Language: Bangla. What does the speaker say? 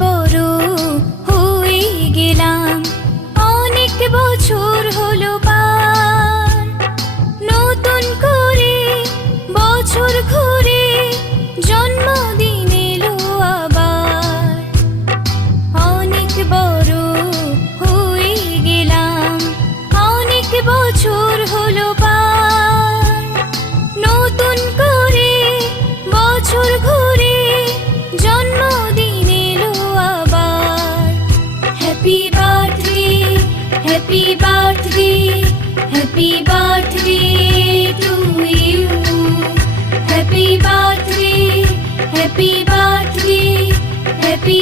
বড় হয়ে গেলাম, অনেক বছর হলো পার। নতুন করে বছর ঘুরে জন্মদিন এলো আবার। অনেক বড় হয়ে গেলাম, অনেক বছর হলো পার। নতুন করে বছর ঘুরে জন্মদিন এলো আবার। Happy birthday, happy birthday, happy birthday to you. Happy birthday, happy birthday, happy